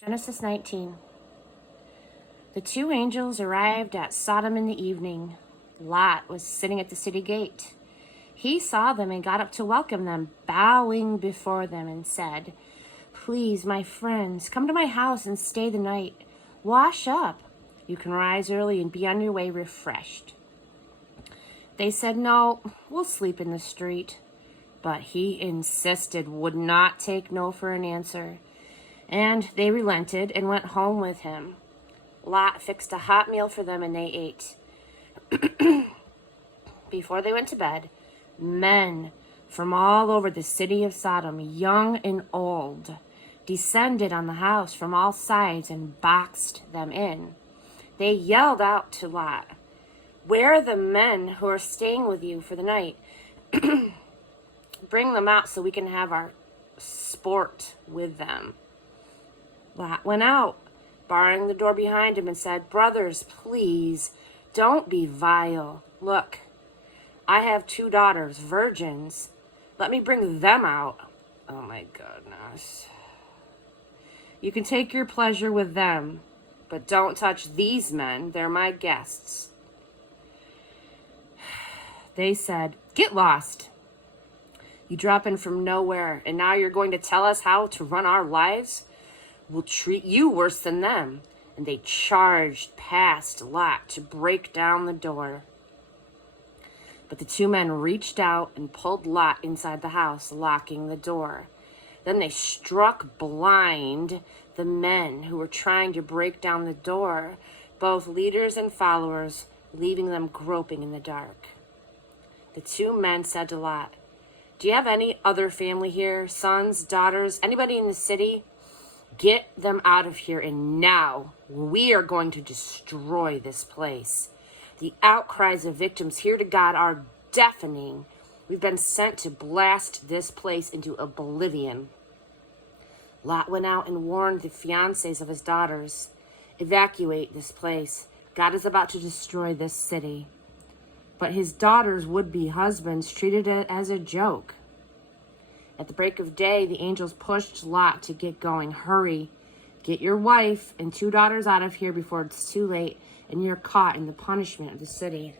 Genesis 19. The two angels arrived at Sodom in the evening. Lot was sitting at the city gate. He saw them and got up to welcome them, bowing before them, and said, "Please, my friends, come to my house and stay the night. Wash up. You can rise early and be on your way refreshed." They said, "No, we'll sleep in the street." But he insisted, would not take no for an answer. And they relented and went home with him. Lot fixed a hot meal for them and they ate. Before they went to bed, men from all over the city of Sodom, young and old, descended on the house from all sides and boxed them in. They yelled out to Lot, "Where are the men who are staying with you for the night? Bring them out so we can have our sport with them." Lot went out, barring the door behind him, and said, "Brothers, please, don't be vile. Look, I have 2 daughters, virgins. Let me bring them out." Oh my goodness. "You can take your pleasure with them, but don't touch these men. They're my guests." They said, "Get lost. You drop in from nowhere, and now you're going to tell us how to run our lives? We'll treat you worse than them." And they charged past Lot to break down the door. But the 2 men reached out and pulled Lot inside the house, locking the door. Then they struck blind the men who were trying to break down the door, both leaders and followers, leaving them groping in the dark. The 2 men said to Lot, "Do you have any other family here? Sons, daughters, anybody in the city? Get them out of here, and now we are going to destroy this place. The outcries of victims here to God are deafening. We've been sent to blast this place into oblivion." Lot went out and warned the fiancés of his daughters, "Evacuate this place. God is about to destroy this city." But his daughters' would-be husbands treated it as a joke. At the break of day, the angels pushed Lot to get going. "Hurry, get your wife and 2 daughters out of here before it's too late and you're caught in the punishment of the city."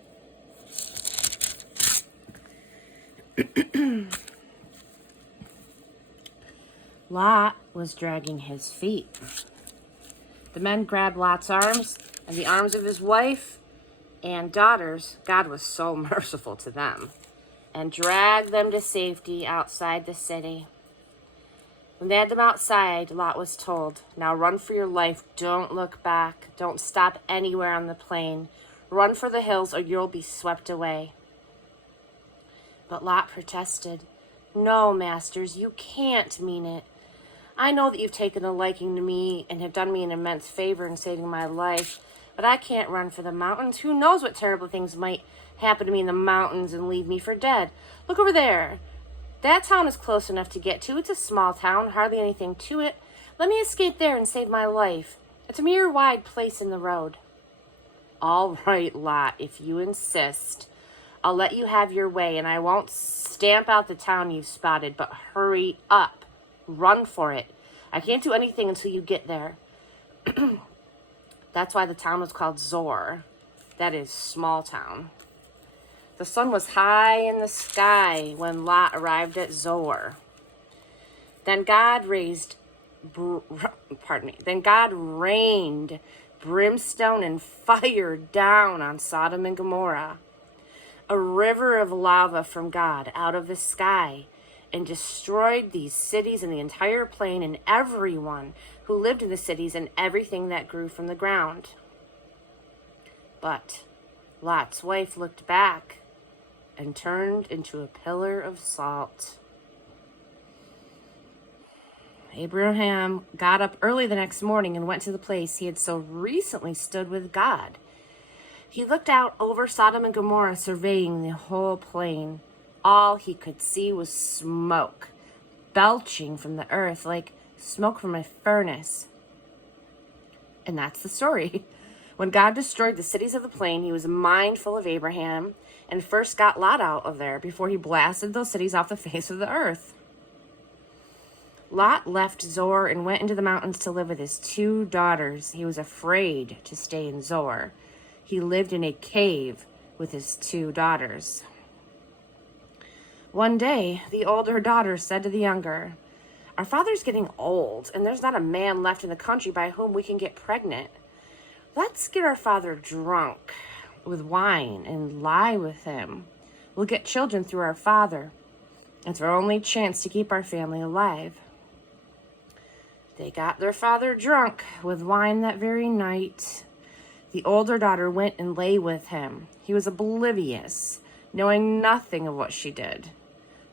Lot was dragging his feet. The men grabbed Lot's arms and the arms of his wife and daughters. God was so merciful to them, and dragged them to safety outside the city. When they had them outside, Lot was told, "Now run for your life. Don't look back. Don't stop anywhere on the plain. Run for the hills or you'll be swept away." But Lot protested, "No, masters, you can't mean it. I know that you've taken a liking to me and have done me an immense favor in saving my life, but I can't run for the mountains. Who knows what terrible things might happen to me in the mountains and leave me for dead? Look over there. That town is close enough to get to. It's a small town, hardly anything to it. Let me escape there and save my life. It's a mere wide place in the road." "All right, Lot, if you insist, I'll let you have your way, and I won't stamp out the town you've spotted, but hurry up. Run for it. I can't do anything until you get there." That's why the town was called Zor. That is small town. The sun was high in the sky when Lot arrived at Zor. Then God rained brimstone and fire down on Sodom and Gomorrah, a river of lava from God out of the sky, and destroyed these cities and the entire plain and everyone who lived in the cities and everything that grew from the ground. But Lot's wife looked back and turned into a pillar of salt. Abraham got up early the next morning and went to the place he had so recently stood with God. He looked out over Sodom and Gomorrah, surveying the whole plain. All he could see was smoke, belching from the earth like smoke from a furnace. And that's the story. When God destroyed the cities of the plain, he was mindful of Abraham and first got Lot out of there before he blasted those cities off the face of the earth. Lot left Zoar and went into the mountains to live with his 2 daughters. He was afraid to stay in Zoar. He lived in a cave with his 2 daughters. One day, the older daughter said to the younger, "Our father's getting old, and there's not a man left in the country by whom we can get pregnant. Let's get our father drunk with wine and lie with him. We'll get children through our father. It's our only chance to keep our family alive." They got their father drunk with wine that very night. The older daughter went and lay with him. He was oblivious, knowing nothing of what she did.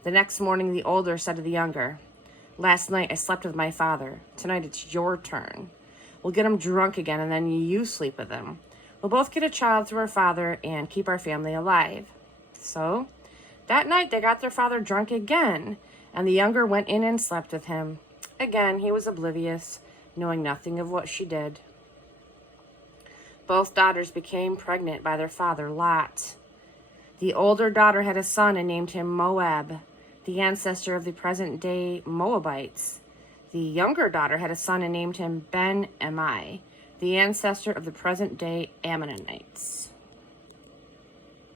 The next morning, the older said to the younger, "Last night I slept with my father. Tonight it's your turn. We'll get him drunk again, and then you sleep with him. We'll both get a child through our father and keep our family alive." So that night they got their father drunk again, and the younger went in and slept with him. Again, he was oblivious, knowing nothing of what she did. Both daughters became pregnant by their father, Lot. The older daughter had a son and named him Moab, the ancestor of the present-day Moabites. The younger daughter had a son and named him Ben-Ammi, the ancestor of the present-day Ammonites.